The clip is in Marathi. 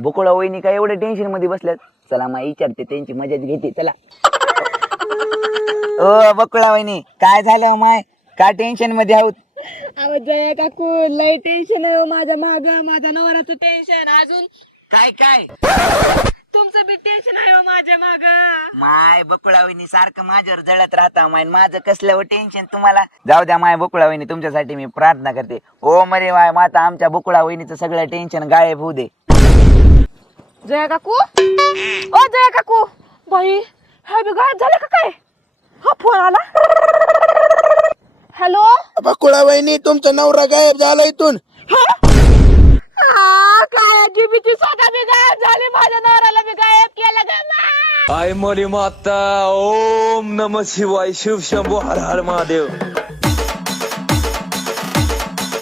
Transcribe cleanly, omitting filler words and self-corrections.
बकुळा वहिनी काय एवढ्या टेन्शन मध्ये बसल्यात. चला मा विचारते, त्यांची मजा घेते. चला ओ बकुळा वहिनी, काय झालं माय, काय टेन्शन मध्ये आहोत? अहो जया काकू, लय टेन्शन आहे माझ्या माग, माझ्या नवऱ्याचं टेन्शन, अजून काय काय तुमचं बी टेन्शन आहे माझ्या माग. माय बकुळा वहिनी सारखं माझ्यावर जळत राहता माय, माझं कसलं टेन्शन तुम्हाला. जाऊ द्या माय बकुळा वहिनी, तुमच्यासाठी मी प्रार्थना करते. ओ मरे माय माता, आमच्या बकुळा वहिनीचं सगळं टेन्शन गायब होऊ दे. जया काकू, ओ जया काकू, बाई हा बी गायब झालं का काय? हा फोन आला. हॅलो बकुळा वहिनी, तुमचा नवरा गायब झाला इथून. काय जीबीची स्वतः बी गायब झाली, माझ्या नवऱ्याला बी गायब केलं ग. आई मोरी माता, ओम नम शिवाय, शिव शंभो हर हर महादेव.